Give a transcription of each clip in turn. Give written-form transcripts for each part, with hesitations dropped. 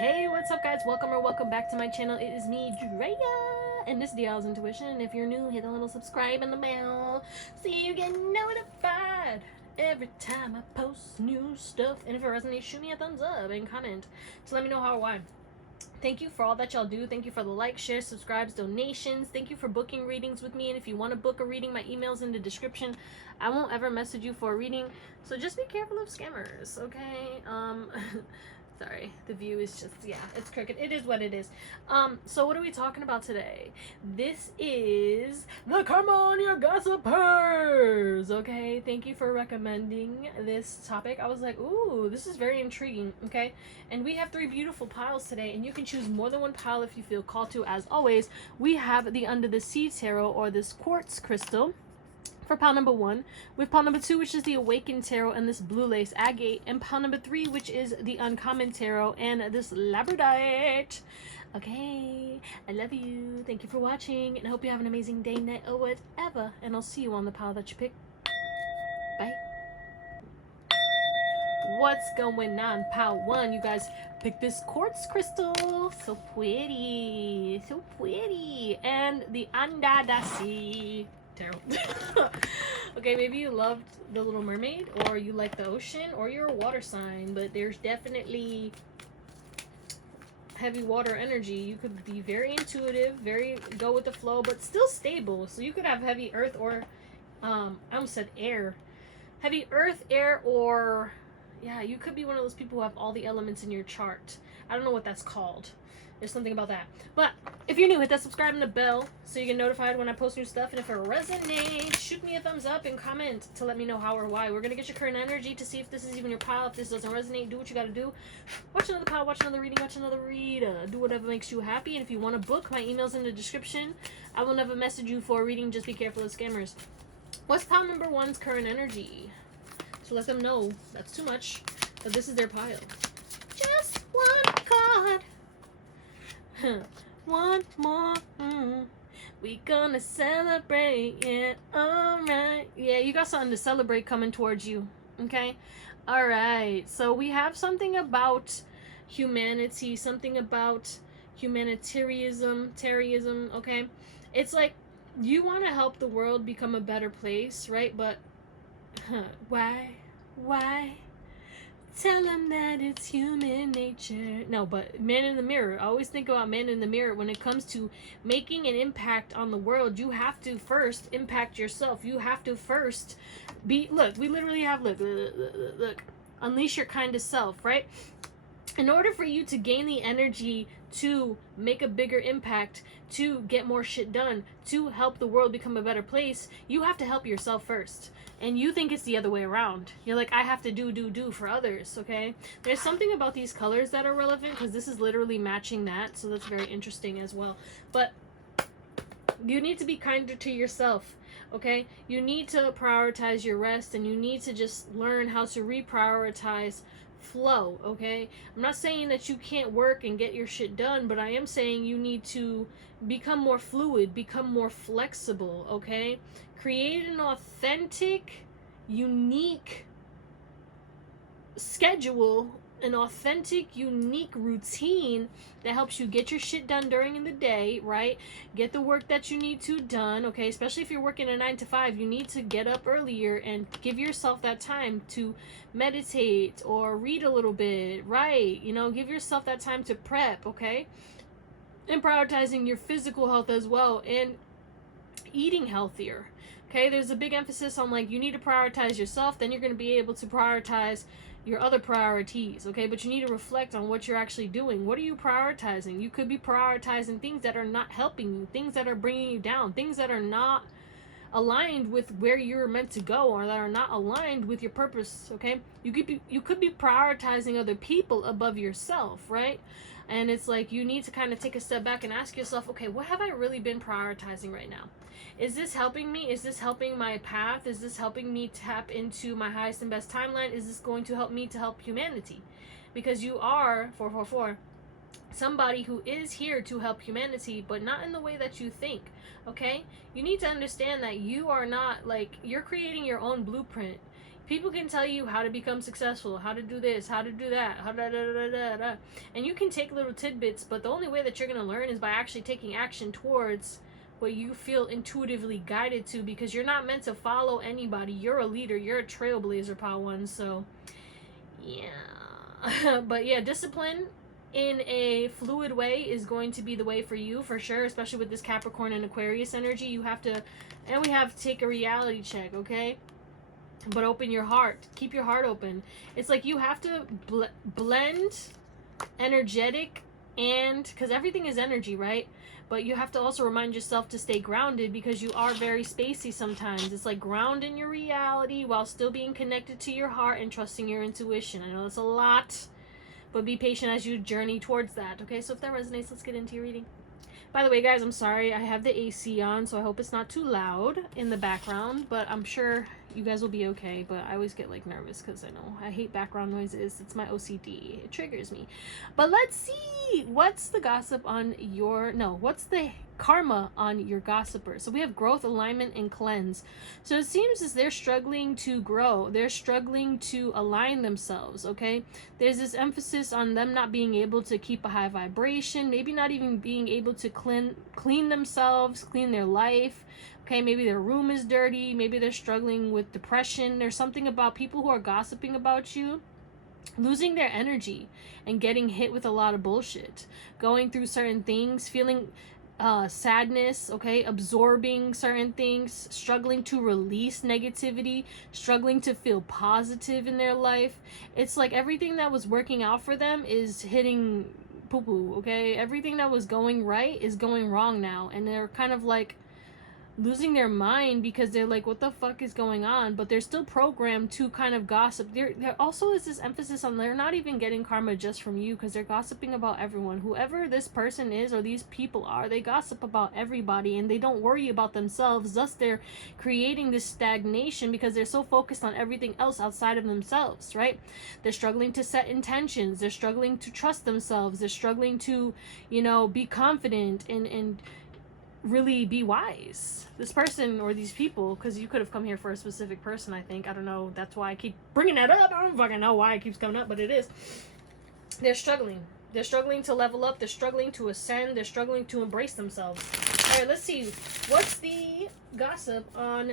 Hey, what's up guys? Welcome back to my channel. It is me, Drea, and this is Theowlsintuition. If you're new, hit the little subscribe and the bell so you get notified every time I post new stuff. And if it resonates, shoot me a thumbs up and comment to let me know how or why. Thank you for all that y'all do. Thank you for the likes, shares, subscribes, donations. Thank you for booking readings with me. And if you want to book a reading, my email's in the description. I won't ever message you for a reading, so just be careful of scammers, okay? Sorry, the view is just, yeah, it's crooked. It is what it is. So what are we talking about today? This is the Come On You Gossipers, okay? Thank you for recommending this topic. I was like, ooh, this is very intriguing, okay? And we have 3 beautiful piles today, and you can choose more than one pile if you feel called to. As always, we have the Under the Sea Tarot, or this quartz crystal, for pile number 1, with pile number 2, which is the Awakened Tarot and this Blue Lace Agate, and pile number 3, which is the Uncommon Tarot and this Labradorite. Okay, I love you. Thank you for watching, and I hope you have an amazing day, night, or whatever, and I'll see you on the pile that you pick. Bye. What's going on? Pile 1, you guys pick this quartz crystal. So pretty, so pretty. And the Under the Sea Tarot. Okay, maybe you loved The Little Mermaid, or you like the ocean, or you're a water sign, but there's definitely heavy water energy. You could be very intuitive, very go with the flow, but still stable. So you could have heavy earth, or I almost said air. Heavy earth, air, or yeah, you could be one of those people who have all the elements in your chart. I don't know what that's called. There's something about that. But if you're new, hit that subscribe and the bell so you get notified when I post new stuff. And if it resonates, shoot me a thumbs up and comment to let me know how or why. We're going to get your current energy to see if this is even your pile. If this doesn't resonate, do what you got to do. Watch another pile, watch another reading, watch another read. Do whatever makes you happy. And if you want to book, my email's in the description. I will never message you for a reading. Just be careful of scammers. What's pile number 1's current energy? So let them know that's too much, but this is their pile. Just one card. One more, we gonna celebrate, yeah, alright. Yeah, you got something to celebrate coming towards you, okay? Alright, so we have something about humanity, something about humanitarianism, okay? It's like, you want to help the world become a better place, right? But, why? Tell them that it's human nature. No, but man in the mirror. I always think about man in the mirror when it comes to making an impact on the world. You have to first impact yourself. You have to first be, look, we literally have, look, unleash your kind of self, right? In order for you to gain the energy to make a bigger impact, to get more shit done, to help the world become a better place, you have to help yourself first. And you think it's the other way around. You're like, I have to do for others, okay? There's something about these colors that are relevant, because this is literally matching that, so that's very interesting as well. But you need to be kinder to yourself, okay? You need to prioritize your rest, and you need to just learn how to reprioritize flow, okay? I'm not saying that you can't work and get your shit done, but I am saying you need to become more fluid, become more flexible, okay? Create an authentic, unique schedule, an authentic, unique routine that helps you get your shit done during the day, right? Get the work that you need to done, okay? Especially if you're working a 9 to 5, you need to get up earlier and give yourself that time to meditate or read a little bit, right? You know, give yourself that time to prep, okay? And prioritizing your physical health as well, and eating healthier. Okay, there's a big emphasis on, like, you need to prioritize yourself, then you're going to be able to prioritize your other priorities, okay? But you need to reflect on what you're actually doing. What are you prioritizing? You could be prioritizing things that are not helping you, things that are bringing you down, things that are not aligned with where you're meant to go, or that are not aligned with your purpose, okay? You could be prioritizing other people above yourself, right? And it's like, you need to kind of take a step back and ask yourself, okay, what have I really been prioritizing right now? Is this helping me? Is this helping my path? Is this helping me tap into my highest and best timeline? Is this going to help me to help humanity? Because you are, 444, somebody who is here to help humanity, but not in the way that you think, okay? You need to understand that you are not, like, you're creating your own blueprint. People can tell you how to become successful, how to do this, how to do that, how da da da da da. And you can take little tidbits, but the only way that you're going to learn is by actually taking action towards what you feel intuitively guided to, because you're not meant to follow anybody. You're a leader. You're a trailblazer, Pawan. So, yeah. But yeah, discipline in a fluid way is going to be the way for you, for sure, especially with this Capricorn and Aquarius energy. You have to, and we have to take a reality check, okay? But open your heart. Keep your heart open. It's like you have to blend energetic and, because everything is energy, right? But you have to also remind yourself to stay grounded, because you are very spacey sometimes. It's like ground in your reality while still being connected to your heart and trusting your intuition. I know it's a lot, but be patient as you journey towards that. Okay, so if that resonates, let's get into your reading. By the way, guys, I'm sorry. I have the AC on, so I hope it's not too loud in the background, but I'm sure you guys will be okay. But I always get like nervous because I know I hate background noises. It's my OCD. It triggers me. But let's see. What's the gossip on your... No, what's the karma on your gossiper? So we have growth, alignment, and cleanse. So it seems as they're struggling to grow. They're struggling to align themselves, okay? There's this emphasis on them not being able to keep a high vibration, maybe not even being able to clean themselves, clean their life. Okay, maybe their room is dirty. Maybe they're struggling with depression. There's something about people who are gossiping about you losing their energy and getting hit with a lot of bullshit, going through certain things, feeling sadness, okay, absorbing certain things, struggling to release negativity, struggling to feel positive in their life. It's like everything that was working out for them is hitting poo-poo, okay? Everything that was going right is going wrong now, and they're kind of like losing their mind because they're like, what the fuck is going on? But they're still programmed to kind of gossip. There also is this emphasis on they're not even getting karma just from you, because they're gossiping about everyone. Whoever this person is or these people are, they gossip about everybody and they don't worry about themselves. Thus they're creating this stagnation because they're so focused on everything else outside of themselves, right? They're struggling to set intentions. They're struggling to trust themselves. They're struggling to, you know, be confident and really be wise. This person or these people, because you could have come here for a specific person, I think. I don't know. That's why I keep bringing that up. I don't fucking know why it keeps coming up, but it is. They're struggling. They're struggling to level up. They're struggling to ascend. They're struggling to embrace themselves. All right, let's see. What's the gossip on...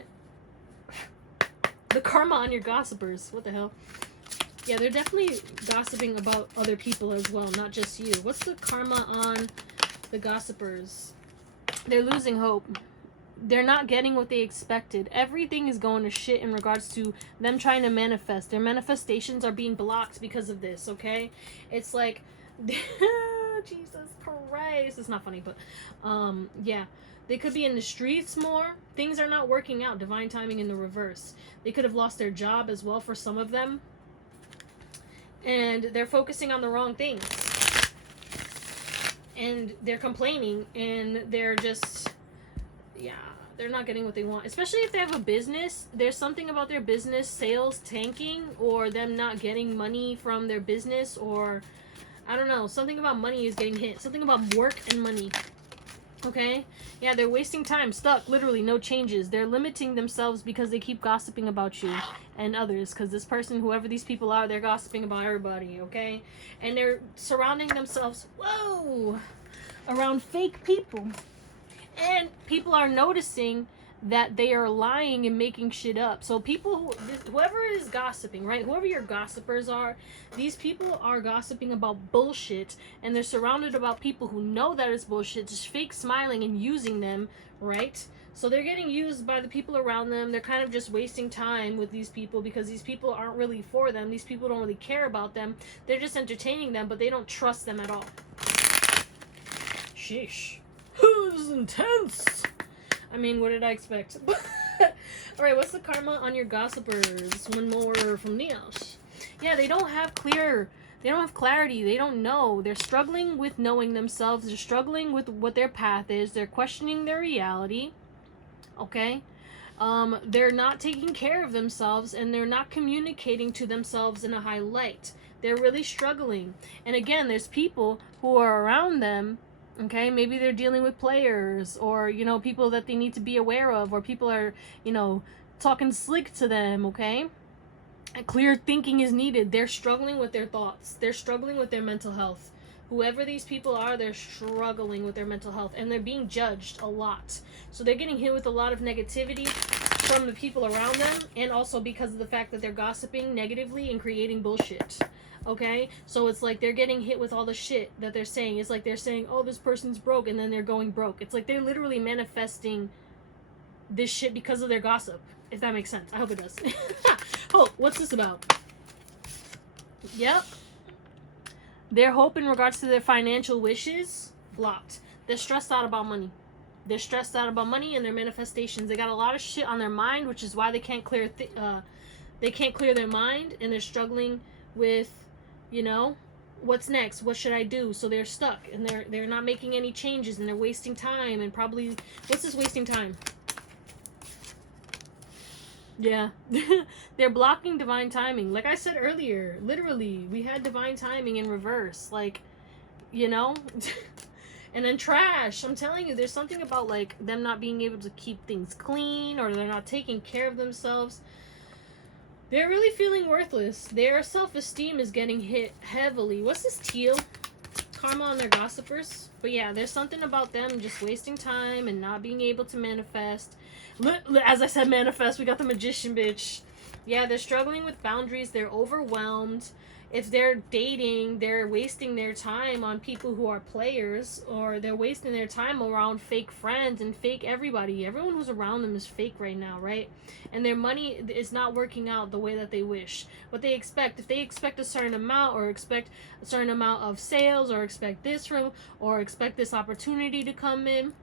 the karma on your gossipers? What the hell? Yeah, they're definitely gossiping about other people as well, not just you. What's the karma on the gossipers? They're losing hope. They're not getting what they expected. Everything is going to shit in regards to them trying to manifest. Their manifestations are being blocked because of this, okay? It's like, Jesus Christ. It's not funny, but, yeah. They could be in the streets more. Things are not working out. Divine timing in the reverse. They could have lost their job as well for some of them. And they're focusing on the wrong things. And they're complaining, and they're just, yeah, they're not getting what they want. Especially if they have a business. There's something about their business sales tanking, or them not getting money from their business, or, I don't know, something about money is getting hit. Something about work and money. Okay? Yeah, they're wasting time, stuck, literally, no changes. They're limiting themselves because they keep gossiping about you and others. Because this person, whoever these people are, they're gossiping about everybody, okay? And they're surrounding themselves, whoa, around fake people. And people are noticing that they are lying and making shit up. So people, whoever is gossiping, right? Whoever your gossipers are, these people are gossiping about bullshit, and they're surrounded about people who know that it's bullshit, just fake smiling and using them, right? So they're getting used by the people around them. They're kind of just wasting time with these people because these people aren't really for them. These people don't really care about them. They're just entertaining them, but they don't trust them at all. Sheesh. This is intense. I mean, what did I expect? Alright, what's the karma on your gossipers? One more from Neos. Yeah, they don't have clarity. They don't know. They're struggling with knowing themselves. They're struggling with what their path is. They're questioning their reality. Okay? They're not taking care of themselves, and they're not communicating to themselves in a high light. They're really struggling. And again, there's people who are around them. Okay, maybe they're dealing with players, or, you know, people that they need to be aware of, or people are, you know, talking slick to them, okay? Clear thinking is needed. They're struggling with their thoughts. They're struggling with their mental health. Whoever these people are, they're struggling with their mental health, and they're being judged a lot. So they're getting hit with a lot of negativity from the people around them, and also because of the fact that they're gossiping negatively and creating bullshit. Okay? So it's like they're getting hit with all the shit that they're saying. It's like they're saying, oh, this person's broke, and then they're going broke. It's like they're literally manifesting this shit because of their gossip, if that makes sense. I hope it does. Oh, what's this about? Yep. Their hope in regards to their financial wishes, blocked. They're stressed out about money. They're stressed out about money and their manifestations. They got a lot of shit on their mind, which is why they can't clear their mind, and they're struggling with, you know, what's next? What should I do? So they're stuck, and they're not making any changes, and they're wasting time, and probably, what's this wasting time? Yeah. They're blocking divine timing. Like I said earlier, literally, we had divine timing in reverse. Like, you know? And then trash. I'm telling you, there's something about, like, them not being able to keep things clean, or they're not taking care of themselves. They're really feeling worthless. Their self-esteem is getting hit heavily. What's this teal? Karma on their gossipers. But yeah, there's something about them just wasting time and not being able to manifest. As I said, manifest. We got the magician, bitch. Yeah, they're struggling with boundaries. They're overwhelmed. If they're dating, they're wasting their time on people who are players, or they're wasting their time around fake friends and fake everybody. Everyone who's around them is fake right now, right? And their money is not working out the way that they wish. What they expect, if they expect a certain amount, or expect a certain amount of sales, or expect this from, or expect this opportunity to come in,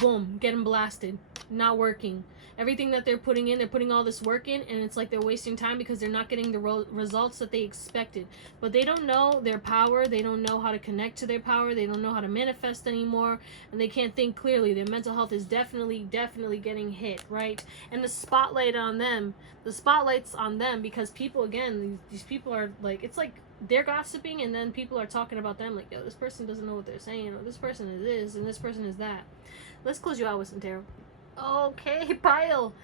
boom, get them blasted. Not working. Everything that they're putting in, they're putting all this work in, and it's like they're wasting time because they're not getting the results that they expected. But they don't know their power. They don't know how to connect to their power. They don't know how to manifest anymore, and they can't think clearly. Their mental health is definitely getting hit, right? And the spotlight's on them because people, again, these people are like, it's like they're gossiping, and then people are talking about them like, yo, this person doesn't know what they're saying, or this person is this, and this person is that. Let's close you out with some tarot. Okay, pile.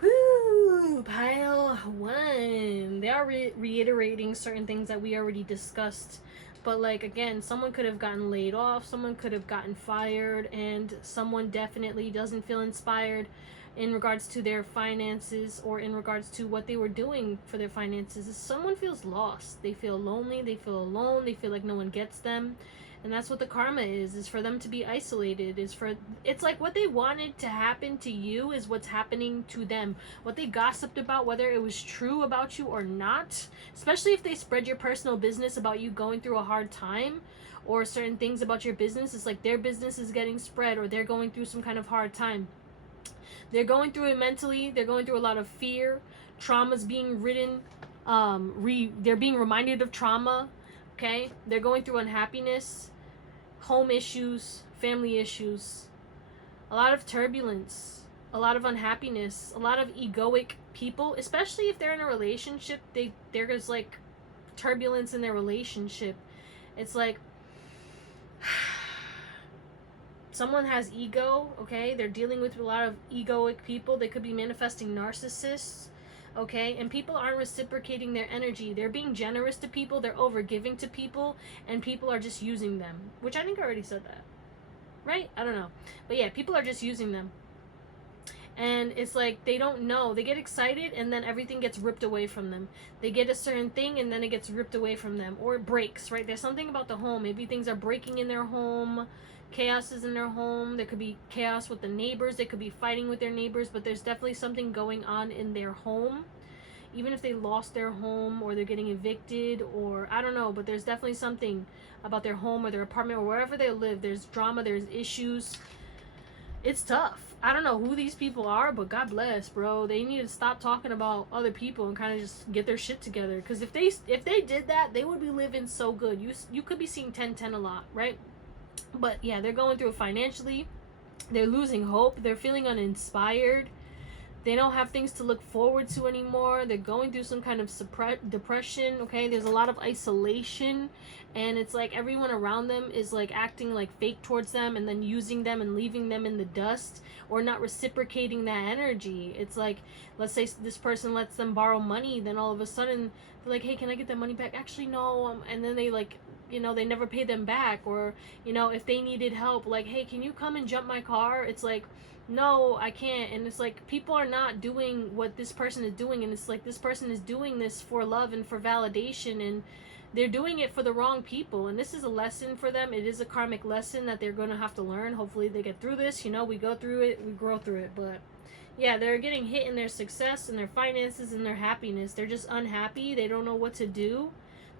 Woo, pile 1. They are reiterating certain things that we already discussed. But, like, again, someone could have gotten laid off. Someone could have gotten fired. And someone definitely doesn't feel inspired in regards to their finances, or in regards to what they were doing for their finances. Someone feels lost. They feel lonely. They feel alone. They feel like no one gets them. And that's what the karma is for them to be isolated. It's like what they wanted to happen to you is what's happening to them. What they gossiped about, whether it was true about you or not, especially if they spread your personal business about you going through a hard time, or certain things about your business, it's like their business is getting spread, or they're going through some kind of hard time. They're going through it mentally. They're going through a lot of fear. Trauma's being ridden. They're being reminded of trauma. Okay? They're going through unhappiness. Home issues, family issues, a lot of turbulence, a lot of unhappiness, a lot of egoic people, especially if they're in a relationship. There's like turbulence in their relationship. It's like someone has ego, okay? They're dealing with a lot of egoic people. They could be manifesting narcissists. Okay, and people aren't reciprocating their energy. They're being generous to people, they're overgiving to people, and people are just using them. Which I think I already said that. Right? I don't know. But yeah, people are just using them. And it's like they don't know. They get excited, and then everything gets ripped away from them. They get a certain thing, and then it gets ripped away from them. Or it breaks, right? There's something about the home. Maybe things are breaking in their home. Chaos is in their home. There could be chaos with the neighbors. They could be fighting with their neighbors, but there's definitely something going on in their home. Even if they lost their home, or they're getting evicted, or I don't know, but there's definitely something about their home or their apartment or wherever they live. There's drama, there's issues. It's tough. I don't know who these people are, but God bless, bro. They need to stop talking about other people and kind of just get their shit together. Because if they did that, they would be living so good. You could be seeing 10-10 a lot, right? But yeah, they're going through it financially. They're losing hope. They're feeling uninspired. They don't have things to look forward to anymore. They're going through some kind of depression, okay? There's a lot of isolation, and it's like everyone around them is like acting like fake towards them and then using them and leaving them in the dust, or not reciprocating that energy. It's like, let's say this person lets them borrow money, then all of a sudden they're like, hey, can I get that money back? Actually, no. And then they like, you know, they never pay them back. Or, you know, if they needed help, like, hey, can you come and jump my car? It's like, no, I can't. And it's like people are not doing what this person is doing, and it's like this person is doing this for love and for validation, and they're doing it for the wrong people. And this is a lesson for them. It is a karmic lesson that they're going to have to learn. Hopefully they get through this. You know, we go through it, we grow through it. But yeah, they're getting hit in their success and their finances and their happiness. They're just unhappy. They don't know what to do.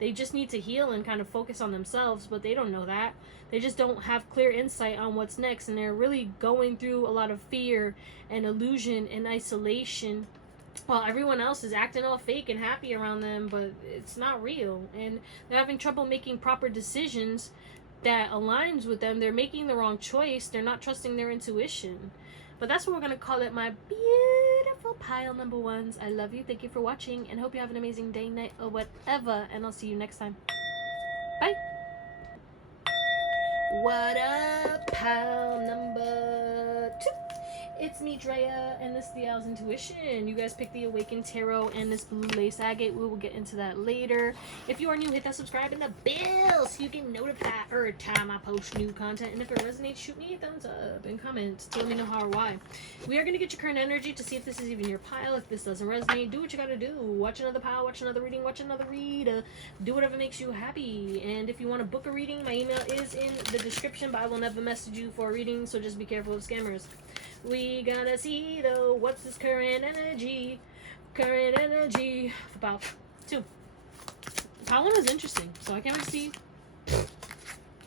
They just need to heal and kind of focus on themselves, but they don't know that. They just don't have clear insight on what's next, and they're really going through a lot of fear and illusion and isolation, while everyone else is acting all fake and happy around them, but it's not real. And they're having trouble making proper decisions that aligns with them. They're making the wrong choice. They're not trusting their intuition. But that's what we're going to call it, my beautiful pile number ones. I love you. Thank you for watching, and hope you have an amazing day, night, or whatever. And I'll see you next time. Bye. What up, pile number 2? It's me, Drea, and this is Theowlsintuition. You guys picked the Awakened Tarot and this Blue Lace Agate. We will get into that later. If you are new, hit that subscribe and the bell so you get notified every time I post new content. And if it resonates, shoot me a thumbs up and comment to let me know how or why. We are going to get your current energy to see if this is even your pile. If this doesn't resonate, do what you got to do. Watch another pile, watch another reading, watch another read. Do whatever makes you happy. And if you want to book a reading, my email is in the description, but I will never message you for a reading, so just be careful of scammers. We gotta see though, what's this current energy? Current energy for pile 2. Pile 1 is interesting, so I can't wait to see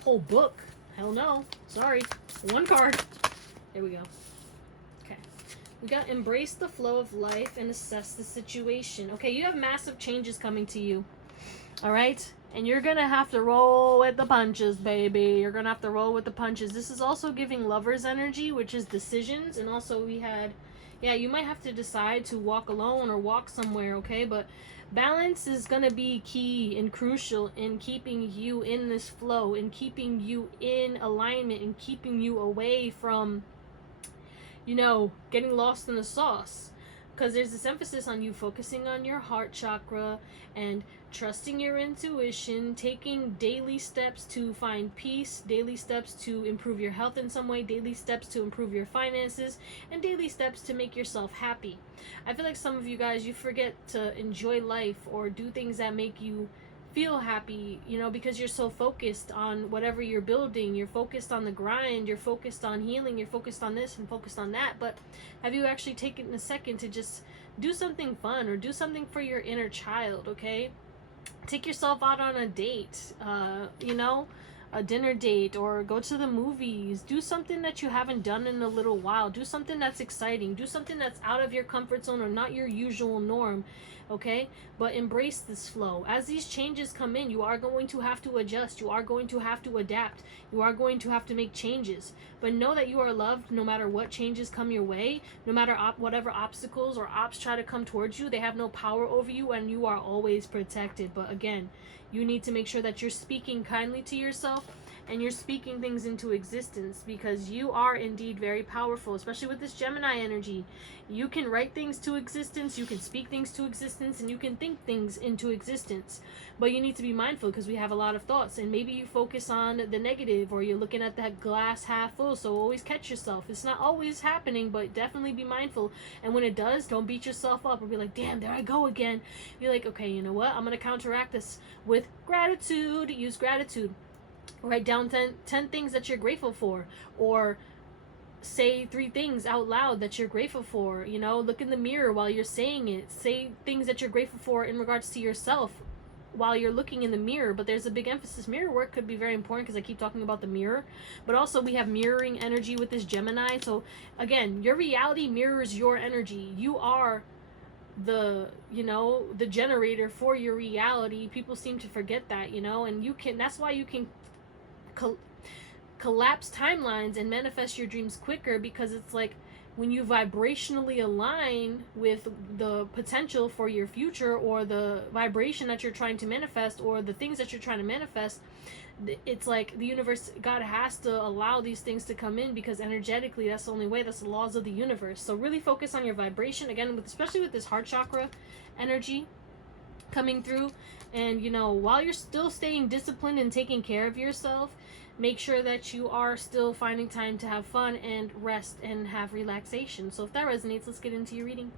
whole book. Hell no. Sorry. One card. There we go. Okay. We got embrace the flow of life and assess the situation. Okay, you have massive changes coming to you. Alright? And you're going to have to roll with the punches, baby. You're going to have to roll with the punches. This is also giving Lover's energy, which is decisions. And also we had, yeah, you might have to decide to walk alone or walk somewhere, okay? But balance is going to be key and crucial in keeping you in this flow, in keeping you in alignment, and keeping you away from, you know, getting lost in the sauce. Because there's this emphasis on you focusing on your heart chakra and trusting your intuition, taking daily steps to find peace, daily steps to improve your health in some way, daily steps to improve your finances, and daily steps to make yourself happy. I feel like some of you guys, you forget to enjoy life or do things that make you feel happy, you know, because you're so focused on whatever you're building. You're focused on the grind, you're focused on healing, you're focused on this and focused on that. But have you actually taken a second to just do something fun or do something for your inner child? Okay, take yourself out on a date, you know, a dinner date, or go to the movies. Do something that you haven't done in a little while. Do something that's exciting. Do something that's out of your comfort zone or not your usual norm. Okay, but embrace this flow. As these changes come in, you are going to have to adjust. You are going to have to adapt. You are going to have to make changes. But know that you are loved no matter what changes come your way. No matter whatever obstacles or ops try to come towards you, they have no power over you, and you are always protected. But again, you need to make sure that you're speaking kindly to yourself and you're speaking things into existence, because you are indeed very powerful, especially with this Gemini energy. You can write things to existence, you can speak things to existence, and you can think things into existence. But you need to be mindful, because we have a lot of thoughts, and maybe you focus on the negative, or you're looking at that glass half full. So always catch yourself. It's not always happening, but definitely be mindful. And when it does, don't beat yourself up or be like, damn, there I go again. Be like, okay, you know what, I'm gonna counteract this with gratitude. Use gratitude. Write down 10 things that you're grateful for, or say 3 things out loud that you're grateful for. You know, look in the mirror while you're saying it. Say things that you're grateful for in regards to yourself while you're looking in the mirror. But there's a big emphasis. Mirror work could be very important, because I keep talking about the mirror, but also we have mirroring energy with this Gemini. So again, your reality mirrors your energy. You are the, you know, the generator for your reality. People seem to forget that, you know, and you can, that's why you can collapse timelines and manifest your dreams quicker, because it's like when you vibrationally align with the potential for your future, or the vibration that you're trying to manifest, or the things that you're trying to manifest, it's like the universe, God has to allow these things to come in, because energetically that's the only way. That's the laws of the universe. So really focus on your vibration again, especially with this heart chakra energy coming through. And you know, while you're still staying disciplined and taking care of yourself, make sure that you are still finding time to have fun and rest and have relaxation. So if that resonates, let's get into your reading.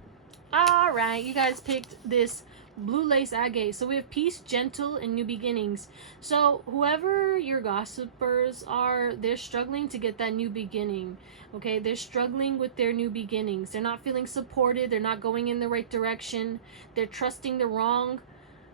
All right, you guys picked this blue lace agate. So we have peace, gentle, and new beginnings. So whoever your gossipers are, they're struggling to get that new beginning. Okay, they're struggling with their new beginnings. They're not feeling supported. They're not going in the right direction. They're trusting the wrong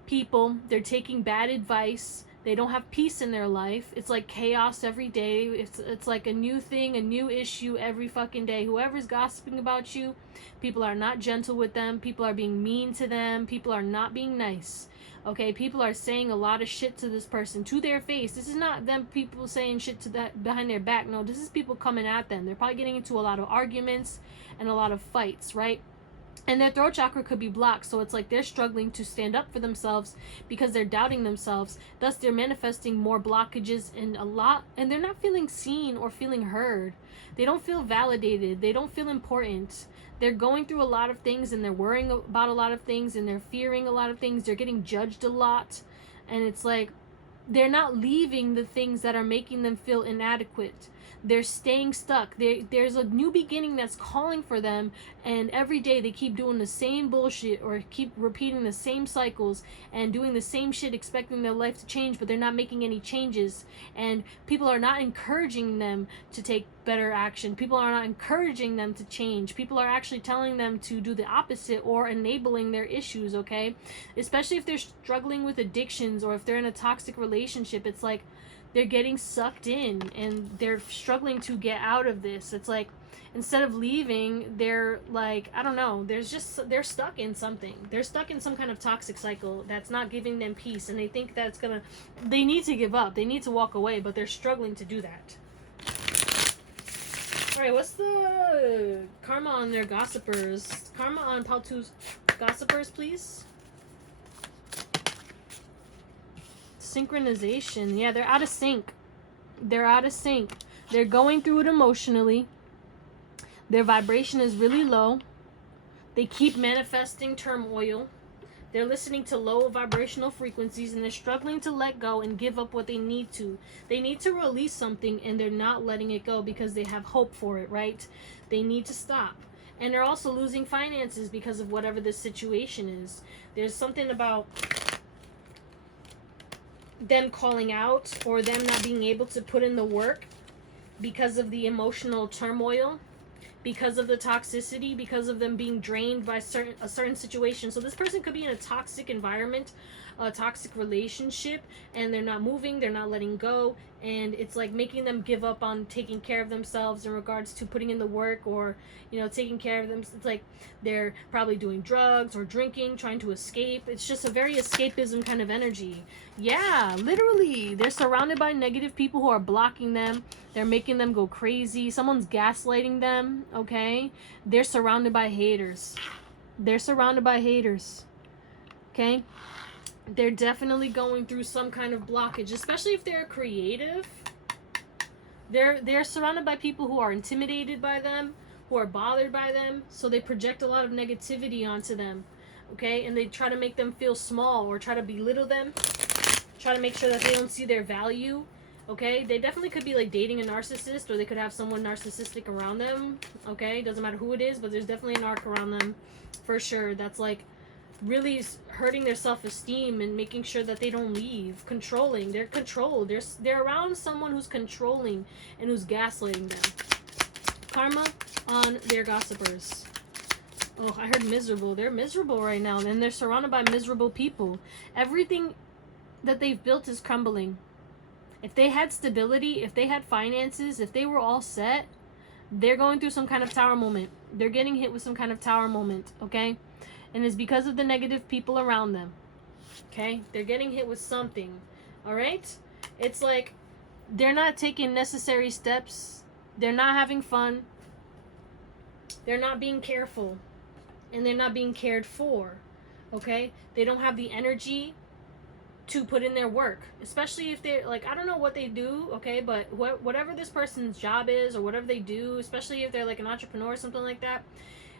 people. They're taking bad advice. They don't have peace in their life. It's like chaos every day. It's like a new thing, a new issue every fucking day. Whoever's gossiping about you, people are not gentle with them. People are being mean to them. People are not being nice. Okay, people are saying a lot of shit to this person, to their face. This is not them people saying shit to that behind their back. No, this is people coming at them. They're probably getting into a lot of arguments and a lot of fights, right? And their throat chakra could be blocked, so it's like they're struggling to stand up for themselves because they're doubting themselves. Thus, they're manifesting more blockages and and they're not feeling seen or feeling heard. They don't feel validated. They don't feel important. They're going through a lot of things, and they're worrying about a lot of things, and they're fearing a lot of things. They're getting judged a lot, and it's like they're not leaving the things that are making them feel inadequate. They're staying stuck. There's a new beginning that's calling for them, and every day they keep doing the same bullshit or keep repeating the same cycles and doing the same shit, expecting their life to change, but they're not making any changes. And people are not encouraging them to take better action. People are not encouraging them to change. People are actually telling them to do the opposite or enabling their issues, okay? Especially if they're struggling with addictions, or if they're in a toxic relationship. It's like they're getting sucked in and they're struggling to get out of this. It's like instead of leaving, they're like, I don't know, they're stuck in something. They're stuck in some kind of toxic cycle that's not giving them peace, and they think that's they need to give up. They need to walk away, but they're struggling to do that. All right, what's the karma on their gossipers? Karma on Paltu's gossipers, please. Synchronization. Yeah, they're out of sync. They're out of sync. They're going through it emotionally. Their vibration is really low. They keep manifesting turmoil. They're listening to low vibrational frequencies, and they're struggling to let go and give up what they need to. They need to release something, and they're not letting it go because they have hope for it, right? They need to stop. And they're also losing finances because of whatever this situation is. There's something about them calling out, or them not being able to put in the work because of the emotional turmoil, because of the toxicity, because of them being drained by a certain situation. So this person could be in a toxic environment, a toxic relationship, and they're not moving, they're not letting go, and it's like making them give up on taking care of themselves in regards to putting in the work, or you know, taking care of them. It's like they're probably doing drugs or drinking, trying to escape. It's just a very escapism kind of energy. Yeah, literally, they're surrounded by negative people who are blocking them. They're making them go crazy. Someone's gaslighting them, okay? They're surrounded by haters. They're surrounded by haters, okay? They're definitely going through some kind of blockage, especially if they're creative. They're surrounded by people who are intimidated by them, who are bothered by them, so they project a lot of negativity onto them, okay? And they try to make them feel small, or try to belittle them, try to make sure that they don't see their value, okay? They definitely could be like dating a narcissist, or they could have someone narcissistic around them, okay? Doesn't matter who it is, but there's definitely an arc around them for sure that's like really hurting their self-esteem and making sure that they don't leave. Controlling. They're controlled. They're around someone who's controlling and who's gaslighting them. Karma on their gossipers. Oh, I heard miserable. They're miserable right now, and they're surrounded by miserable people. Everything that they've built is crumbling. If they had stability, if they had finances, if they were all set, they're going through some kind of tower moment. They're getting hit with some kind of tower moment, okay? And it's because of the negative people around them, okay? They're getting hit with something, all right? It's like they're not taking necessary steps. They're not having fun. They're not being careful, and they're not being cared for, okay? They don't have the energy to put in their work, especially if they're like, I don't know what they do, okay, but whatever this person's job is or whatever they do, especially if they're like an entrepreneur or something like that,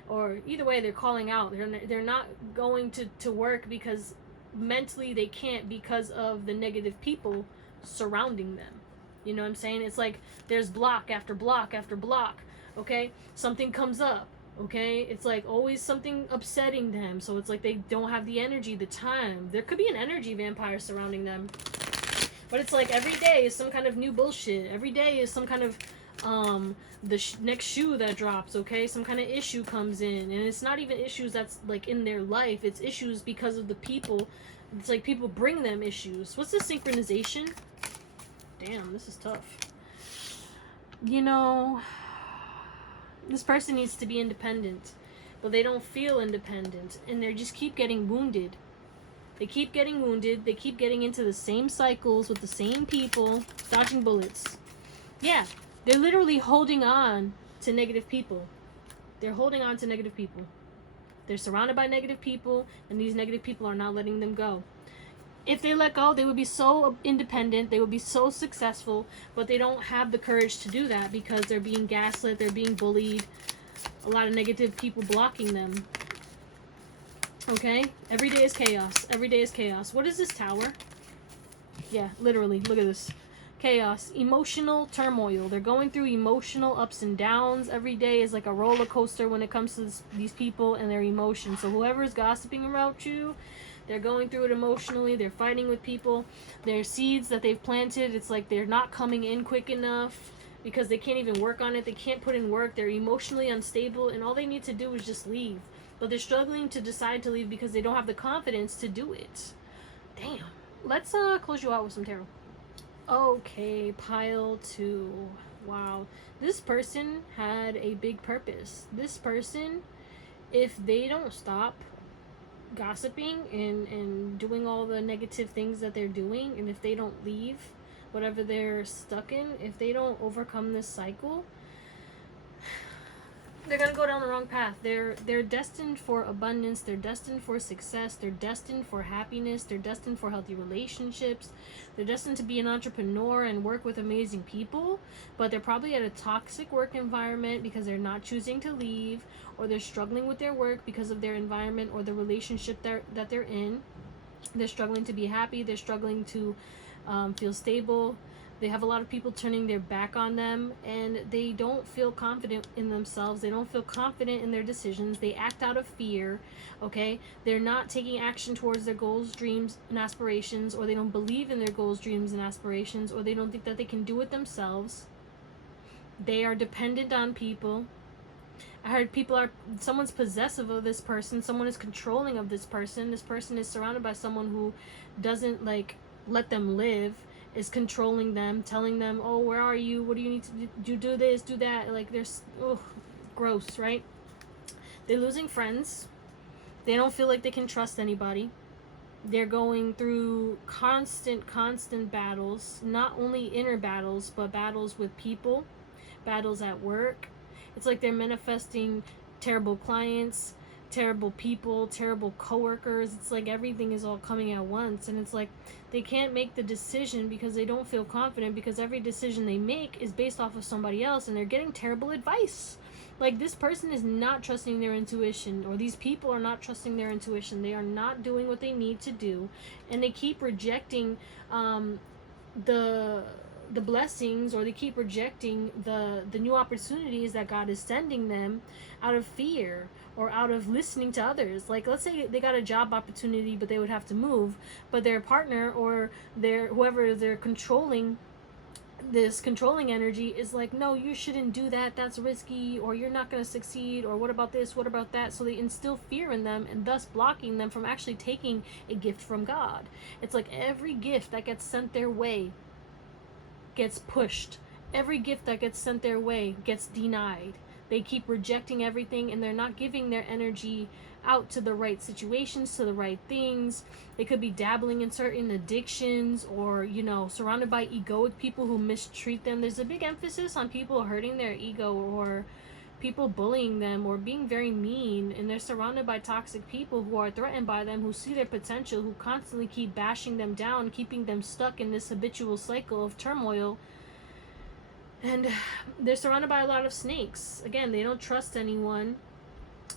or either way, they're calling out. They're not going to work because mentally they can't, because of the negative people surrounding them. You know what I'm saying? It's like there's block after block after block, okay? Something comes up, okay? It's like always something upsetting them. So it's like they don't have the energy, the time. There could be an energy vampire surrounding them. But it's like every day is some kind of new bullshit. Every day is some kind of next shoe that drops, okay? Some kind of issue comes in, and it's not even issues that's like in their life. It's issues because of the people. It's like people bring them issues. What's the synchronization? Damn, this is tough. You know, this person needs to be independent, but they don't feel independent, and they just keep getting wounded. They keep getting wounded. They keep getting into the same cycles with the same people, dodging bullets. Yeah, they're literally holding on to negative people. They're holding on to negative people. They're surrounded by negative people, and these negative people are not letting them go. If they let go, they would be so independent, they would be so successful, but they don't have the courage to do that because they're being gaslit, they're being bullied, a lot of negative people blocking them. Okay? Every day is chaos. Every day is chaos. What is this tower? Yeah, literally. Look at this. Chaos. Emotional turmoil. They're going through emotional ups and downs. Every day is like a roller coaster when it comes to these people and their emotions. So whoever is gossiping about you, they're going through it emotionally. They're fighting with people. Their seeds that they've planted, it's like they're not coming in quick enough because they can't even work on it. They can't put in work. They're emotionally unstable, and all they need to do is just leave. But they're struggling to decide to leave because they don't have the confidence to do it. Damn. Let's close you out with some tarot. Okay, pile 2. Wow. This person had a big purpose. This person, if they don't stop gossiping and doing all the negative things that they're doing, and if they don't leave whatever they're stuck in, if they don't overcome this cycle, they're gonna go down the wrong path. They're destined for abundance. They're destined for success. They're destined for happiness. They're destined for healthy relationships. They're destined to be an entrepreneur and work with amazing people, but they're probably at a toxic work environment because they're not choosing to leave, or they're struggling with their work because of their environment or the relationship that they're in. They're struggling to be happy. They're struggling to feel stable. They have a lot of people turning their back on them, and they don't feel confident in themselves. They don't feel confident in their decisions. They act out of fear, okay? They're not taking action towards their goals, dreams, and aspirations, or they don't believe in their goals, dreams, and aspirations, or they don't think that they can do it themselves. They are dependent on people. I heard someone's possessive of this person. Someone is controlling of this person. This person is surrounded by someone who doesn't, like, let them live, is controlling them, telling them, oh, where are you? What do you need to do this, do that? Like, there's, gross, right? They're losing friends. They don't feel like they can trust anybody. They're going through constant battles, not only inner battles, but battles with people, battles at work. It's like they're manifesting terrible clients, terrible people, terrible coworkers. It's like everything is all coming at once, and it's like they can't make the decision because they don't feel confident, because every decision they make is based off of somebody else, and they're getting terrible advice. Like, this person is not trusting their intuition, or these people are not trusting their intuition. They are not doing what they need to do, and they keep rejecting the blessings, or they keep rejecting the new opportunities that God is sending them out of fear or out of listening to others. Like, let's say they got a job opportunity, but they would have to move, but their partner or whoever they're controlling, this controlling energy is like, no, you shouldn't do that, that's risky, or you're not going to succeed, or what about this, what about that? So they instill fear in them, and thus blocking them from actually taking a gift from God. It's like every gift that gets sent their way gets pushed. Every gift that gets sent their way gets denied. They keep rejecting everything, and they're not giving their energy out to the right situations, to the right things. They could be dabbling in certain addictions, or, you know, surrounded by egoic people who mistreat them. There's a big emphasis on people hurting their ego, or people bullying them or being very mean, and they're surrounded by toxic people who are threatened by them, who see their potential, who constantly keep bashing them down, keeping them stuck in this habitual cycle of turmoil. And they're surrounded by a lot of snakes. Again, they don't trust anyone.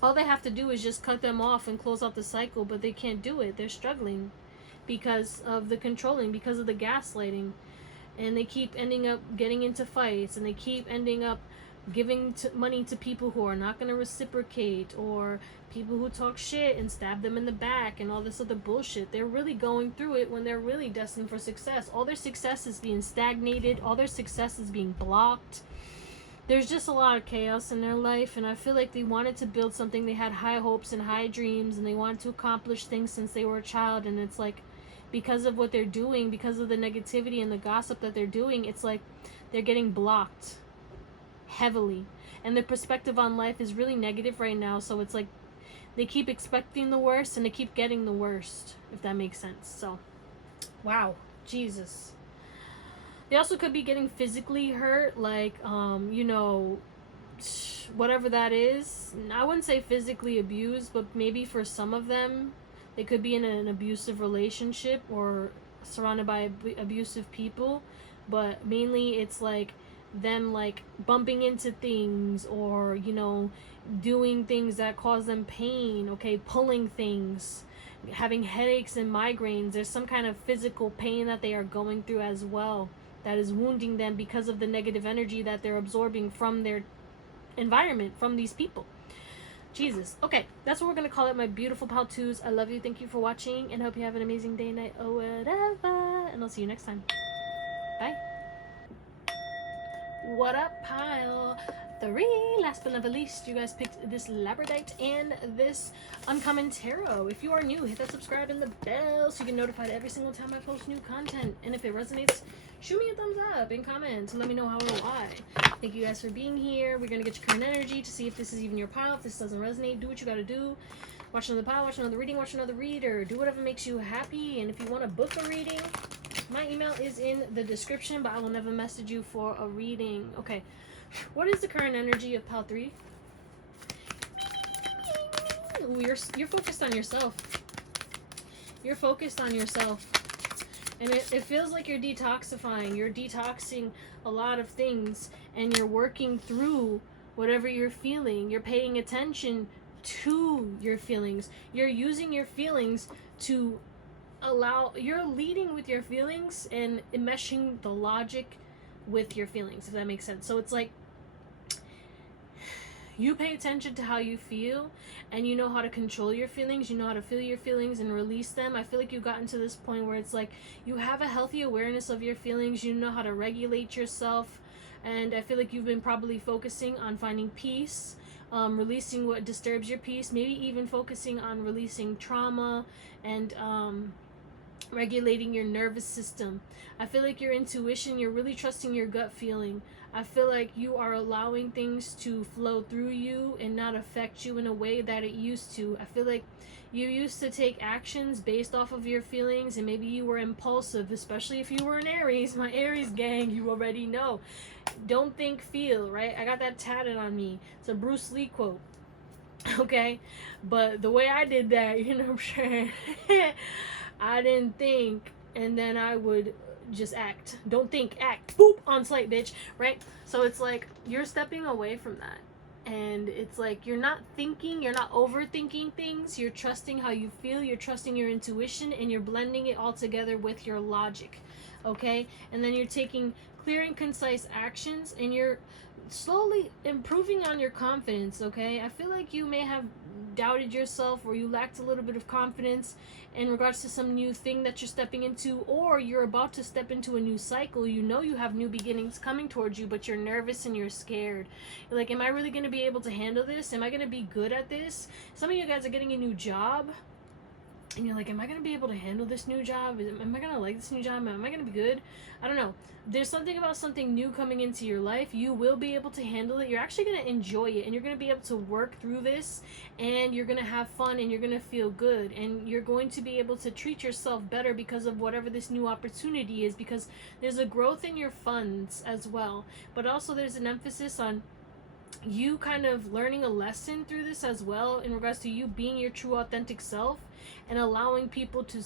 All they have to do is just cut them off and close out the cycle, but they can't do it. They're struggling because of the controlling, because of the gaslighting. And they keep ending up getting into fights, and they keep ending up giving money to people who are not going to reciprocate, or people who talk shit and stab them in the back and all this other bullshit. They're really going through it when they're really destined for success. All their success is being stagnated. All their success is being blocked. There's just a lot of chaos in their life, and I feel like they wanted to build something. They had high hopes and high dreams, and they wanted to accomplish things since they were a child, and it's like, because of what they're doing, because of the negativity and the gossip that they're doing, it's like they're getting blocked heavily, and their perspective on life is really negative right now. So it's like they keep expecting the worst and they keep getting the worst, if that makes sense. So wow, Jesus. They also could be getting physically hurt, like you know, whatever that is. I wouldn't say physically abused, but maybe for some of them they could be in an abusive relationship or surrounded by abusive people. But mainly it's like them like bumping into things, or you know, doing things that cause them pain, okay, pulling things, having headaches and migraines. There's some kind of physical pain that they are going through as well, that is wounding them because of the negative energy that they're absorbing from their environment, from these people. Jesus. Okay, that's what we're gonna call it, my beautiful Paltus. I love you. Thank you for watching, and hope you have an amazing day, night, or whatever. And I'll see you next time. Bye. What up, pile 3? Last but not the least, you guys picked this Labradorite and this Uncommon Tarot. If you are new, hit that subscribe and the bell so you get notified every single time I post new content. And if it resonates, shoot me a thumbs up and comment to let me know how or why. Thank you guys for being here. We're going to get your current energy to see if this is even your pile. If this doesn't resonate, do what you got to do. Watch another pile, watch another reading, watch another reader. Do whatever makes you happy. And if you want to book a reading, my email is in the description, but I will never message you for a reading. Okay, what is the current energy of pile 3? Ooh, you're focused on yourself. You're focused on yourself. And it feels like you're detoxifying. You're detoxing a lot of things, and you're working through whatever you're feeling. You're paying attention to your feelings. You're using your feelings to you're leading with your feelings and enmeshing the logic with your feelings, if that makes sense. So it's like you pay attention to how you feel, and you know how to control your feelings. You know how to feel your feelings and release them. I feel like you've gotten to this point where it's like you have a healthy awareness of your feelings. You know how to regulate yourself, and I feel like you've been probably focusing on finding peace, releasing what disturbs your peace, maybe even focusing on releasing trauma and regulating your nervous system. I feel like your intuition, you're really trusting your gut feeling. I feel like you are allowing things to flow through you and not affect you in a way that it used to. I feel like you used to take actions based off of your feelings, and maybe you were impulsive, especially if you were an Aries. My Aries gang, you already know. Don't think, feel, right? I got that tatted on me. It's a Bruce Lee quote. Okay? But the way I did that, you know what I'm saying? I didn't think, and then I would just act. Don't think, act. Boop, on slate, bitch. Right? So it's like you're stepping away from that. And it's like you're not thinking, you're not overthinking things. You're trusting how you feel. You're trusting your intuition, and you're blending it all together with your logic. Okay? And then you're taking clear and concise actions, and you're slowly improving on your confidence. Okay? I feel like you may have doubted yourself, or you lacked a little bit of confidence in regards to some new thing that you're stepping into, or you're about to step into a new cycle. You know you have new beginnings coming towards you, but you're nervous and you're scared. You're like, am I really going to be able to handle this? Am I going to be good at this? Some of you guys are getting a new job, and you're like, am I going to be able to handle this new job? Am I going to like this new job? Am I going to be good? I don't know. There's something about something new coming into your life. You will be able to handle it. You're actually going to enjoy it, and you're going to be able to work through this, and you're going to have fun, and you're going to feel good, and you're going to be able to treat yourself better because of whatever this new opportunity is, because there's a growth in your funds as well, but also there's an emphasis on you kind of learning a lesson through this as well, in regards to you being your true authentic self and allowing people to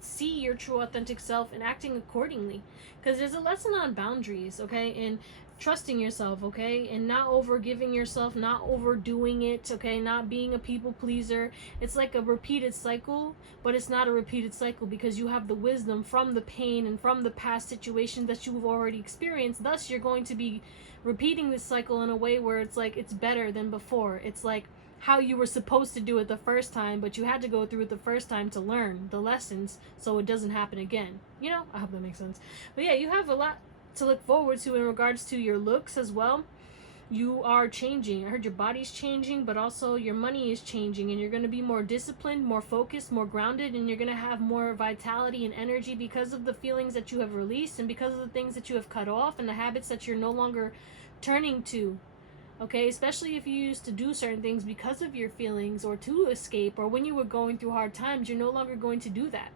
see your true authentic self and acting accordingly. Because there's a lesson on boundaries, okay, and trusting yourself, okay, and not over giving yourself, not overdoing it, okay, not being a people pleaser. It's like a repeated cycle, but it's not a repeated cycle because you have the wisdom from the pain and from the past situation that you've already experienced. Thus you're going to be repeating this cycle in a way where it's like it's better than before. It's like how you were supposed to do it the first time, but you had to go through it the first time to learn the lessons so it doesn't happen again. You know, I hope that makes sense. But yeah, you have a lot to look forward to in regards to your looks as well. You are changing. I heard your body's changing, but also your money is changing, and you're going to be more disciplined, more focused, more grounded, and you're going to have more vitality and energy because of the feelings that you have released and because of the things that you have cut off and the habits that you're no longer turning to. Okay, especially if you used to do certain things because of your feelings or to escape, or when you were going through hard times, you're no longer going to do that.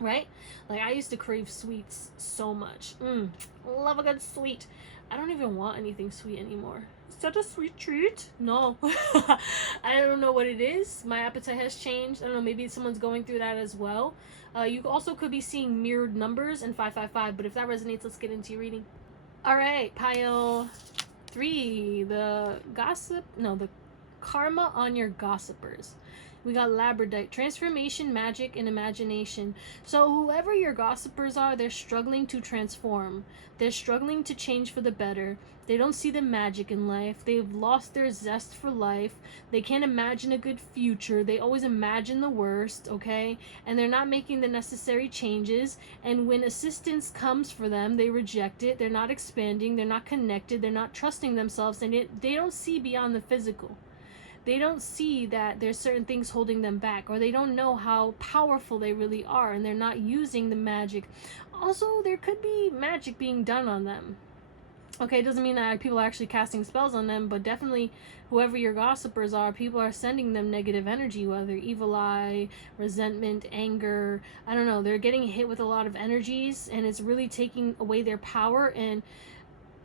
Right? Like, I used to crave sweets so much. Love a good sweet. I don't even want anything sweet anymore. Is that a sweet treat? No. I don't know what it is. My appetite has changed. I don't know, maybe someone's going through that as well. You also could be seeing mirrored numbers and 555, but if that resonates, let's get into your reading. All right, pile 3, the karma on your gossipers. We got labradorite, transformation, magic, and imagination. So whoever your gossipers are, they're struggling to transform. They're struggling to change for the better. They don't see the magic in life. They've lost their zest for life. They can't imagine a good future. They always imagine the worst, okay? And they're not making the necessary changes. And when assistance comes for them, they reject it. They're not expanding. They're not connected. They're not trusting themselves. And they don't see beyond the physical. They don't see that there's certain things holding them back, or they don't know how powerful they really are, and they're not using the magic. Also, there could be magic being done on them. Okay, it doesn't mean that people are actually casting spells on them, but definitely whoever your gossipers are, people are sending them negative energy, whether evil eye, resentment, anger. I don't know. They're getting hit with a lot of energies, and it's really taking away their power and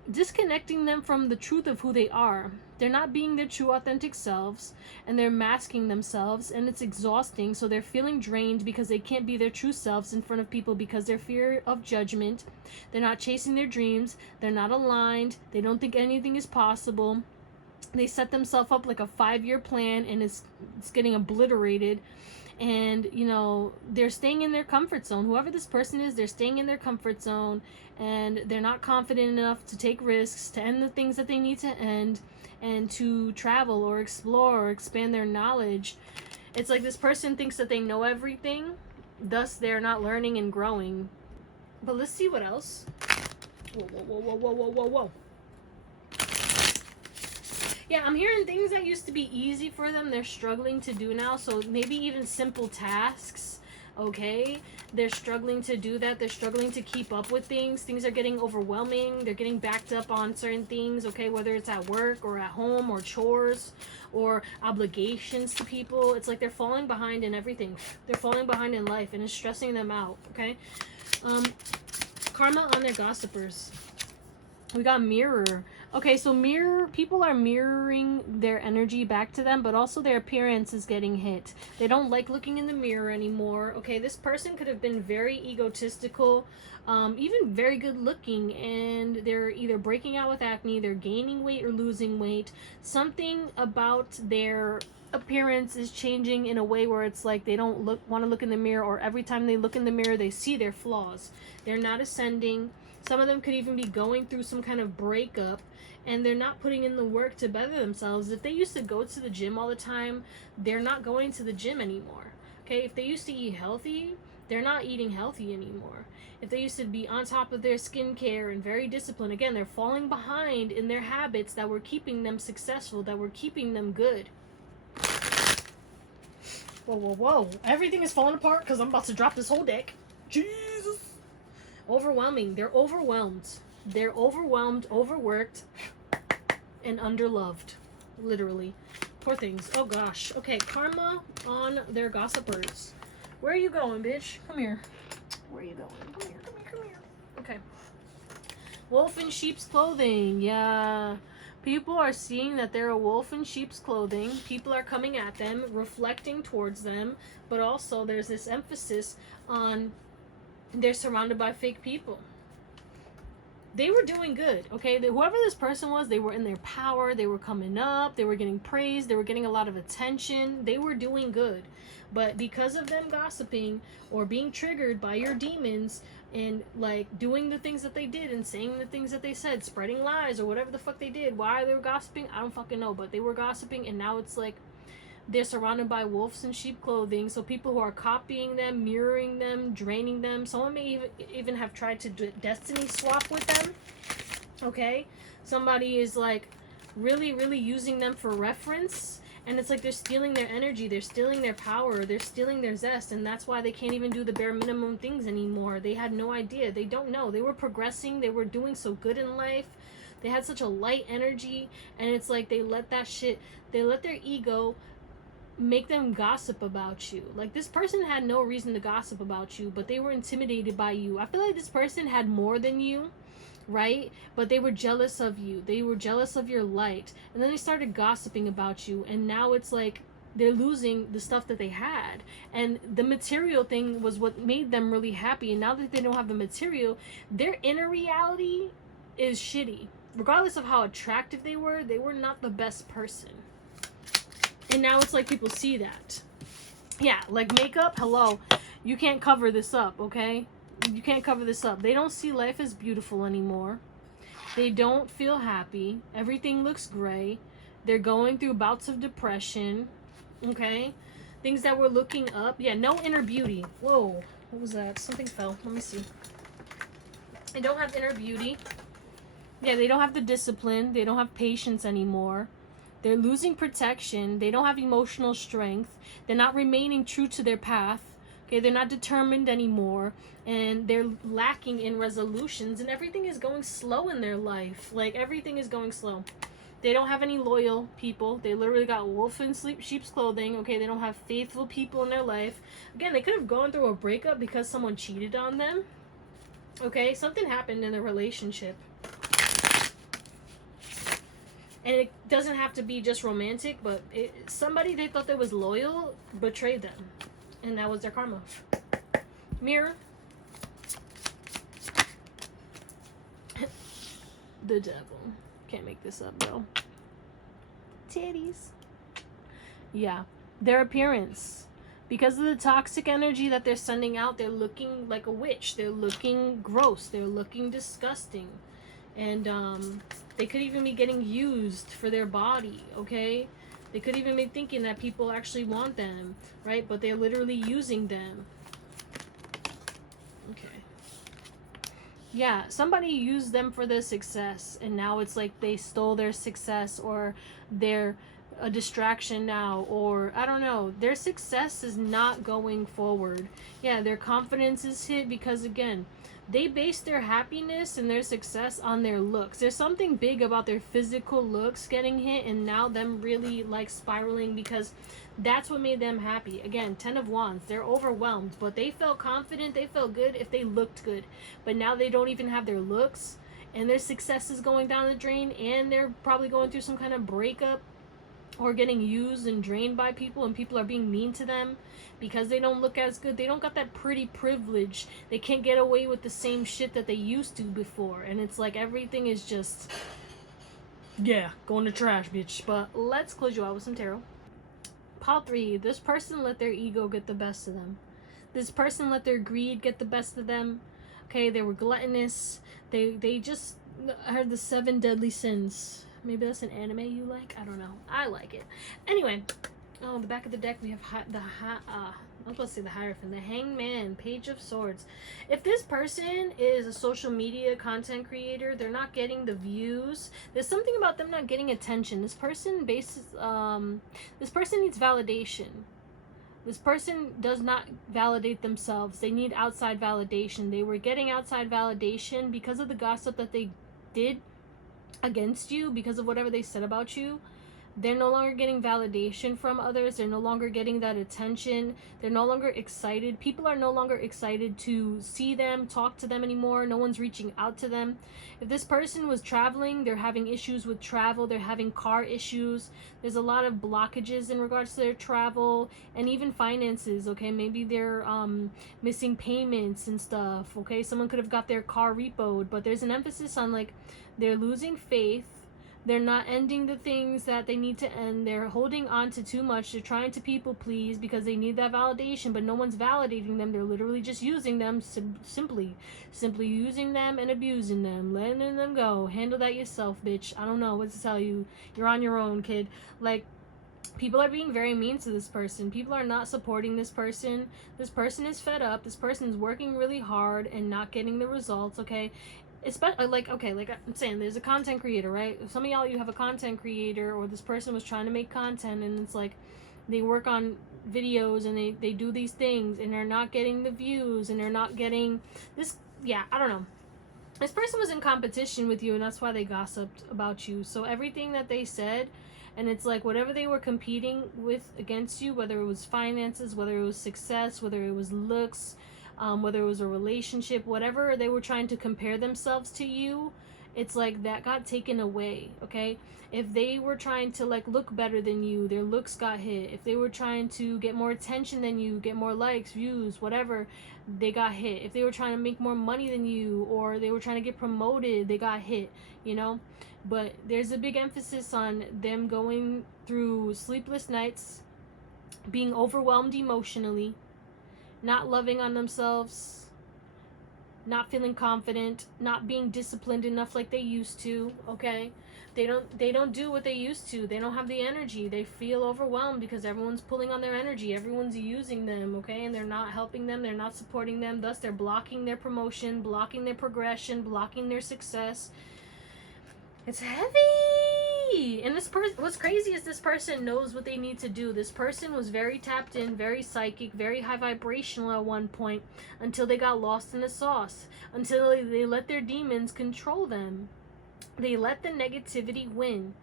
disconnecting them from the truth of who they are. They're not being their true authentic selves, and they're masking themselves, and it's exhausting. So they're feeling drained because they can't be their true selves in front of people because they're fear of judgment. They're not chasing their dreams. They're not aligned. They don't think anything is possible. They set themselves up like a 5-year plan, and it's getting obliterated. And, you know, they're staying in their comfort zone. Whoever this person is, they're staying in their comfort zone, and they're not confident enough to take risks, to end the things that they need to end, and to travel or explore or expand their knowledge. It's like this person thinks that they know everything, thus they're not learning and growing. But let's see what else. Whoa. Yeah, I'm hearing things that used to be easy for them, they're struggling to do now. So maybe even simple tasks, okay? They're struggling to do that. They're struggling to keep up with things. Things are getting overwhelming. They're getting backed up on certain things, okay? Whether it's at work or at home or chores or obligations to people. It's like they're falling behind in everything. They're falling behind in life, and it's stressing them out, okay? Karma on their gossipers. We got mirror. Okay, so people are mirroring their energy back to them, but also their appearance is getting hit. They don't like looking in the mirror anymore. Okay, this person could have been very egotistical, even very good looking, and they're either breaking out with acne, they're gaining weight or losing weight. Something about their appearance is changing in a way where it's like they don't want to look in the mirror, or every time they look in the mirror, they see their flaws. They're not ascending. Some of them could even be going through some kind of breakup, and they're not putting in the work to better themselves. If they used to go to the gym all the time, they're not going to the gym anymore. Okay, if they used to eat healthy, they're not eating healthy anymore. If they used to be on top of their skincare and very disciplined, again, they're falling behind in their habits that were keeping them successful, that were keeping them good. Whoa. Everything is falling apart because I'm about to drop this whole deck. Jesus. Overwhelming. They're overwhelmed. They're overwhelmed, overworked, and underloved. Literally. Poor things. Oh gosh. Okay, karma on their gossipers. Where are you going, bitch? Come here. Where are you going? Come here. Okay. Wolf in sheep's clothing. Yeah. People are seeing that they're a wolf in sheep's clothing. People are coming at them, reflecting towards them, but also there's this emphasis on they're surrounded by fake people. They were doing good, okay? Whoever this person was, they were in their power, they were coming up, they were getting praised, they were getting a lot of attention, they were doing good. But because of them gossiping or being triggered by your demons and like doing the things that they did and saying the things that they said, spreading lies or whatever the fuck they did, why they were gossiping, I don't fucking know, but they were gossiping, and now it's like they're surrounded by wolves in sheep clothing. So people who are copying them, mirroring them, draining them. Someone may even have tried to destiny swap with them. Okay? Somebody is like really, really using them for reference. And it's like they're stealing their energy. They're stealing their power. They're stealing their zest. And that's why they can't even do the bare minimum things anymore. They had no idea. They don't know. They were progressing. They were doing so good in life. They had such a light energy. And it's like they let that shit, they let their ego make them gossip about you. Like, this person had no reason to gossip about you, but they were intimidated by you. I feel like this person had more than you, right? But they were jealous of you. They were jealous of your light. And then they started gossiping about you. And now it's like they're losing the stuff that they had. And the material thing was what made them really happy. And now that they don't have the material, their inner reality is shitty. Regardless of how attractive they were not the best person. And now it's like people see that. Yeah, like makeup, hello. You can't cover this up, okay? You can't cover this up. They don't see life as beautiful anymore. They don't feel happy. Everything looks gray. They're going through bouts of depression, okay? Things that we're looking up. Yeah, no inner beauty. Whoa, what was that? Something fell. Let me see. They don't have inner beauty. Yeah, they don't have the discipline. They don't have patience anymore. They're losing protection. They don't have emotional strength. They're not remaining true to their path. Okay, they're not determined anymore. And they're lacking in resolutions. And everything is going slow in their life. Like, everything is going slow. They don't have any loyal people. They literally got wolf in sheep's clothing. Okay, they don't have faithful people in their life. Again, they could have gone through a breakup because someone cheated on them. Okay, something happened in the relationship. And it doesn't have to be just romantic, but somebody they thought that was loyal betrayed them. And that was their karma. Mirror. The devil. Can't make this up, though. Titties. Yeah. Their appearance. Because of the toxic energy that they're sending out, they're looking like a witch. They're looking gross. They're looking disgusting. And, they could even be getting used for their body, okay? They could even be thinking that people actually want them, right? But they're literally using them. Okay. Yeah, somebody used them for their success, and now it's like they stole their success, or they're a distraction now, or I don't know. Their success is not going forward. Yeah, their confidence is hit because, again, they base their happiness and their success on their looks. There's something big about their physical looks getting hit, and now them really like spiraling because that's what made them happy. Again, 10 of Wands. They're overwhelmed, but they felt confident. They felt good if they looked good. But now they don't even have their looks, and their success is going down the drain, and they're probably going through some kind of breakup or getting used and drained by people, and people are being mean to them because they don't look as good. They don't got that pretty privilege. They can't get away with the same shit that they used to before. And it's like everything is just, yeah, going to trash, bitch. But let's close you out with some tarot. Pile 3. This person let their ego get the best of them. This person let their greed get the best of them. Okay, they were gluttonous. They just heard the 7 deadly sins. Maybe that's an anime you like. I don't know. I like it. Anyway, on the back of the deck we have I was supposed to say the Hierophant, the Hangman, Page of Swords. If this person is a social media content creator, they're not getting the views. There's something about them not getting attention. This person needs validation. This person does not validate themselves. They need outside validation. They were getting outside validation because of the gossip that they did against you, because of whatever they said about you. They're no longer getting validation from others. They're no longer getting that attention. They're no longer excited. People are no longer excited to see them, talk to them anymore. No one's reaching out to them. If this person was traveling, they're having issues with travel. They're having car issues. There's a lot of blockages in regards to their travel and even finances, okay? Maybe they're missing payments and stuff, okay? Someone could have got their car repoed, but there's an emphasis on, like, they're losing faith. They're not ending the things that they need to end. They're holding on to too much. They're trying to people please because they need that validation, but no one's validating them. They're literally just using them, simply using them and abusing them, letting them go. Handle that yourself, bitch. I don't know what to tell you. You're on your own, kid. Like, people are being very mean to this person. People are not supporting this person. This person is fed up. This person is working really hard and not getting the results, okay? Especially, like, okay, like I'm saying, there's a content creator, right? Some of y'all, you have a content creator, or this person was trying to make content, and it's like they work on videos and they do these things and they're not getting the views and they're not getting this. Yeah, I don't know. This person was in competition with you, and that's why they gossiped about you. So everything that they said, and it's like whatever they were competing with against you, whether it was finances, whether it was success, whether it was looks, whether it was a relationship, whatever they were trying to compare themselves to you, it's like that got taken away, okay? If they were trying to, like, look better than you, their looks got hit. If they were trying to get more attention than you, get more likes, views, whatever, they got hit. If they were trying to make more money than you, or they were trying to get promoted, they got hit, you know? But there's a big emphasis on them going through sleepless nights, being overwhelmed emotionally, not loving on themselves, not feeling confident, not being disciplined enough like they used to, okay? They don't do what they used to. They don't have the energy. They feel overwhelmed because everyone's pulling on their energy. Everyone's using them, okay? And they're not helping them. They're not supporting them. Thus, they're blocking their promotion, blocking their progression, blocking their success. It's heavy. And this person, what's crazy is this person knows what they need to do. This person was very tapped in, very psychic, very high vibrational at one point, until they got lost in the sauce, until they let their demons control them. They let the negativity win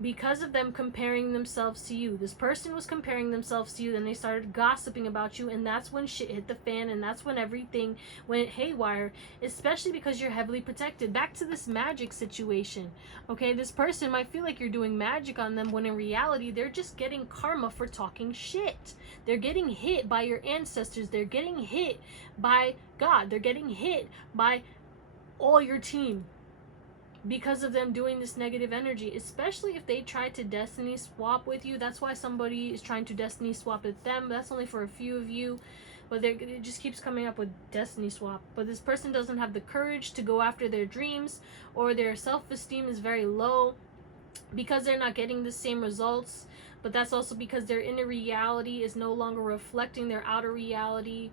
because of them comparing themselves to you. This person was comparing themselves to you, then they started gossiping about you, and that's when shit hit the fan, and that's when everything went haywire, especially because you're heavily protected. Back to this magic situation, okay? This person might feel like you're doing magic on them, when in reality, they're just getting karma for talking shit. They're getting hit by your ancestors. They're getting hit by God. They're getting hit by all your team, because of them doing this negative energy, especially if they try to destiny swap with you. That's why somebody is trying to destiny swap with them. That's only for a few of you, but it just keeps coming up with destiny swap. But this person doesn't have the courage to go after their dreams, or their self-esteem is very low because they're not getting the same results. But that's also because their inner reality is no longer reflecting their outer reality,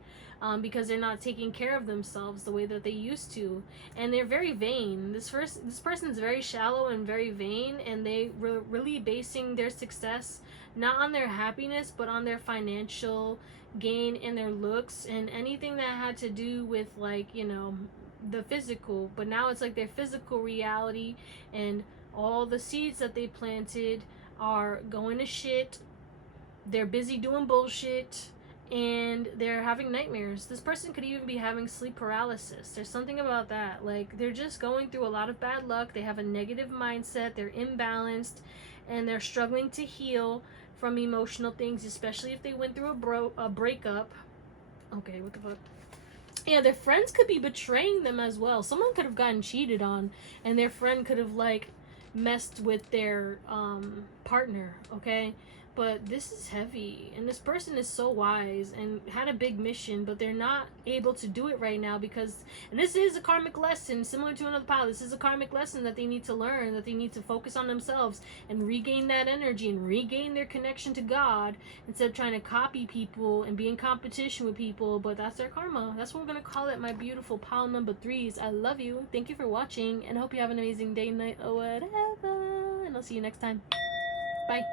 because they're not taking care of themselves the way that they used to. And they're very vain. This person's very shallow and very vain, and they really basing their success not on their happiness, but on their financial gain and their looks and anything that had to do with, like, you know, the physical. But now it's like their physical reality and all the seeds that they planted are going to shit. They're busy doing bullshit, and they're having nightmares. This person could even be having sleep paralysis. There's something about that. Like, they're just going through a lot of bad luck. They have a negative mindset. They're imbalanced, and they're struggling to heal from emotional things, especially if they went through a breakup. Okay, what the fuck? Yeah, their friends could be betraying them as well. Someone could have gotten cheated on, and their friend could have, like, messed with their partner, okay? But this is heavy, and this person is so wise and had a big mission, but they're not able to do it right now because, and this is a karmic lesson similar to another pile. This is a karmic lesson that they need to learn, that they need to focus on themselves and regain that energy and regain their connection to God, instead of trying to copy people and be in competition with people. But that's their karma. That's what we're gonna call it, my beautiful pile number 3s. I love you. Thank you for watching, and I hope you have an amazing day, night, or whatever, and I'll see you next time. Bye.